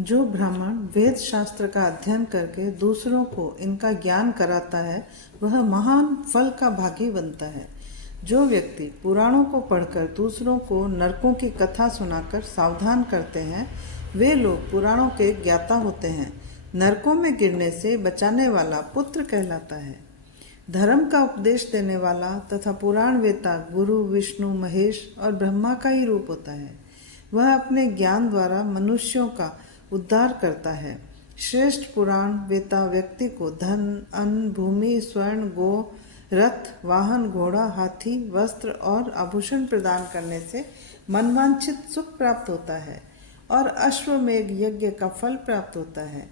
जो ब्राह्मण वेद शास्त्र का अध्ययन करके दूसरों को इनका ज्ञान कराता है वह महान फल का भागी बनता है। जो व्यक्ति पुराणों को पढ़कर दूसरों को नरकों की कथा सुनाकर सावधान करते हैं वे लोग पुराणों के ज्ञाता होते हैं। नरकों में गिरने से बचाने वाला पुत्र कहलाता है। धर्म का उपदेश देने वाला तथा पुराण वेता गुरु विष्णु महेश और ब्रह्मा का ही रूप होता है। वह अपने ज्ञान द्वारा मनुष्यों का उद्धार करता है। श्रेष्ठ पुराण वेता व्यक्ति को धन अन्न भूमि स्वर्ण गो रथ वाहन घोड़ा हाथी वस्त्र और आभूषण प्रदान करने से मनवांछित सुख प्राप्त होता है और अश्वमेघ यज्ञ का फल प्राप्त होता है।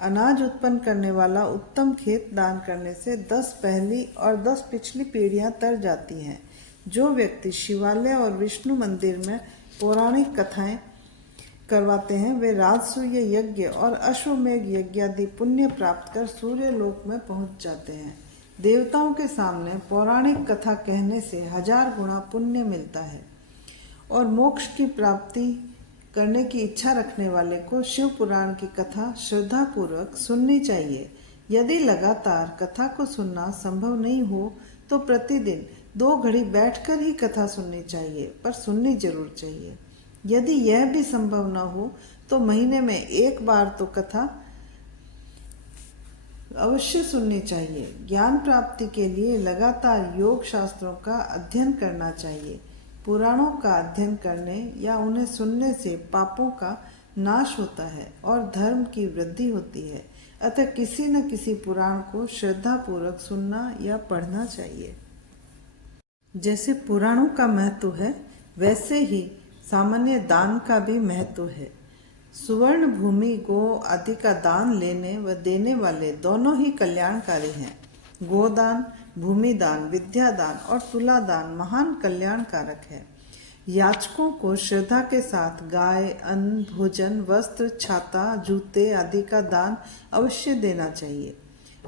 अनाज उत्पन्न करने वाला उत्तम खेत दान करने से 10 पहली और 10 पिछली पीढ़ियां तर जाती हैं। जो व्यक्ति शिवालय और विष्णु मंदिर में पौराणिक कथाएं करवाते हैं वे राजसूय यज्ञ और अश्वमेघ यज्ञ आदि पुण्य प्राप्त कर सूर्य लोक में पहुंच जाते हैं। देवताओं के सामने पौराणिक कथा कहने से 1000 गुना पुण्य मिलता है और मोक्ष की प्राप्ति करने की इच्छा रखने वाले को शिव पुराण की कथा श्रद्धा पूर्वक सुननी चाहिए। यदि लगातार कथा को सुनना संभव नहीं हो तो प्रतिदिन 2 घड़ी बैठकर ही कथा सुननी चाहिए, पर सुननी जरूर चाहिए। यदि यह भी संभव न हो तो महीने में 1 बार तो कथा अवश्य सुननी चाहिए। ज्ञान प्राप्ति के लिए लगातार योग शास्त्रों का अध्ययन करना चाहिए। पुराणों का अध्ययन करने या उन्हें सुनने से पापों का नाश होता है और धर्म की वृद्धि होती है। अतः किसी न किसी पुराण को श्रद्धा पूर्वक सुनना या पढ़ना चाहिए। जैसे पुराणों का महत्व है वैसे ही सामान्य दान का भी महत्व है। सुवर्ण भूमि गो आदि का दान लेने व देने वाले दोनों ही कल्याणकारी हैं। गोदान भूमि दान विद्या दान और तुला दान महान कल्याणकारक है। याचकों को श्रद्धा के साथ गाय अन्न भोजन वस्त्र छाता जूते आदि का दान अवश्य देना चाहिए।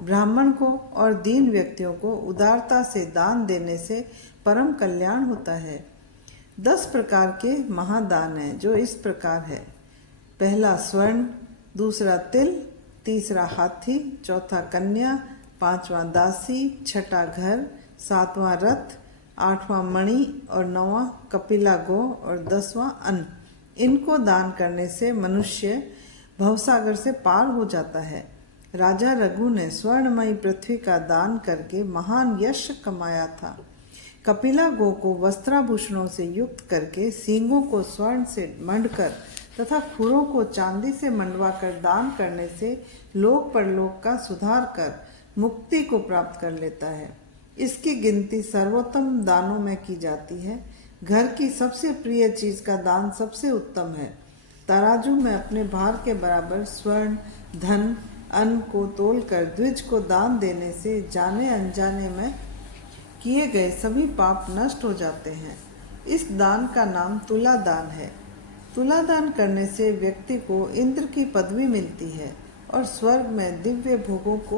ब्राह्मण को और दीन व्यक्तियों को उदारता से दान देने से परम कल्याण होता है। 10 प्रकार के महादान हैं जो इस प्रकार है। पहला स्वर्ण, दूसरा तिल, तीसरा हाथी, चौथा कन्या, 5वां दासी, 6ठा घर, 7वां रथ, 8वां मणि और 9वां कपिला गो और 10वां अन्न। इनको दान करने से मनुष्य भवसागर से पार हो जाता है। राजा रघु ने स्वर्णमयी पृथ्वी का दान करके महान यश कमाया था। कपिला गो को वस्त्राभूषणों से युक्त करके सींगों को स्वर्ण से मंडकर तथा खुरों को चांदी से मंडवाकर दान करने से लोक परलोक का सुधार कर मुक्ति को प्राप्त कर लेता है। इसकी गिनती सर्वोत्तम दानों में की जाती है। घर की सबसे प्रिय चीज का दान सबसे उत्तम है। तराजू में अपने भार के बराबर स्वर्ण धन अन्न को तोलकर द्विज को दान देने से जाने अनजाने में किए गए सभी पाप नष्ट हो जाते हैं। इस दान का नाम तुला दान है। तुला दान करने से व्यक्ति को इंद्र की पदवी मिलती है और स्वर्ग में दिव्य भोगों को